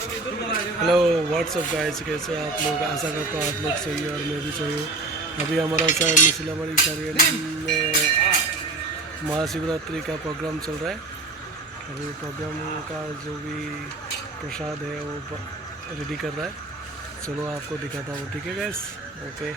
Hello what's up guys, कैसे आप लोग? आशा करता हूँ आप लोग सही हो और मैं भी सही हूँ। अभी हमारा मिसिलामढ़ी सारियल में महाशिवरात्रि का प्रोग्राम चल रहा है। अभी प्रोग्राम का जो भी प्रसाद है वो रेडी कर रहा है। चलो आपको दिखाता हूँ, ठीक है गाइस? ओके।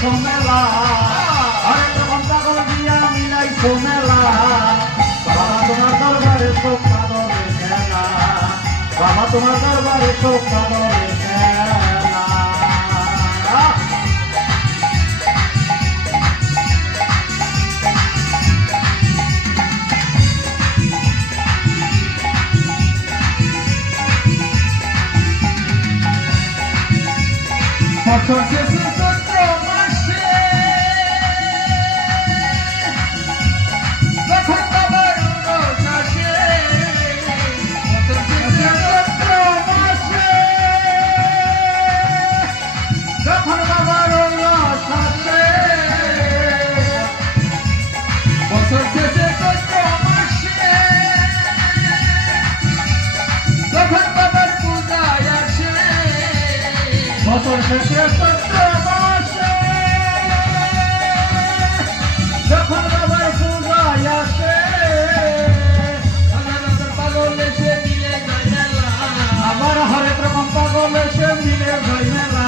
সোমেলা আরে তখন পাগল দিয়া মিলাই সোমেলা বাবা তোমার দরবারে সব পাগল খেলা বাবা তোমার দরবারে সব পাগল খেলা বছর শেষে চৈত্র মাসে যখন বাবার উরস আসে বছর শেষে চৈত্র মাসে যখন বাবার উরস আসে বছর শেষে চৈত্র মাসে যখন বাবার পূজায় আসে বছর শেষে চৈত্র মাসে যখন বাবার পূজায় আসে পাগল এসে মিলে যায় মেলা আমার হরেক রকম পাগল এসে মিলে যায় মেলা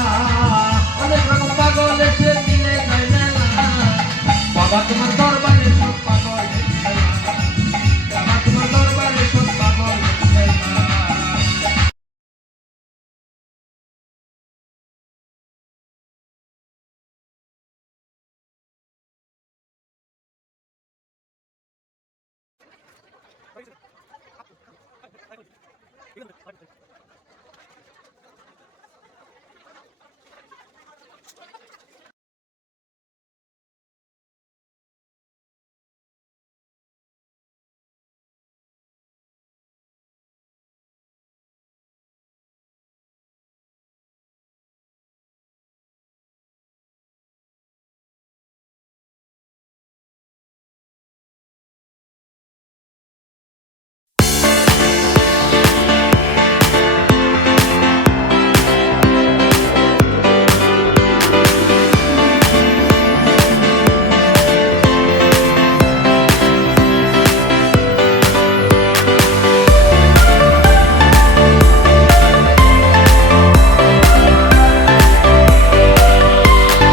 অনেক রকম পাগল এসে মিলে যায় মেলা বাবা তোমার দরবারে সব পাগল বাবা তোমার দরবারে সব পাগল Thank you.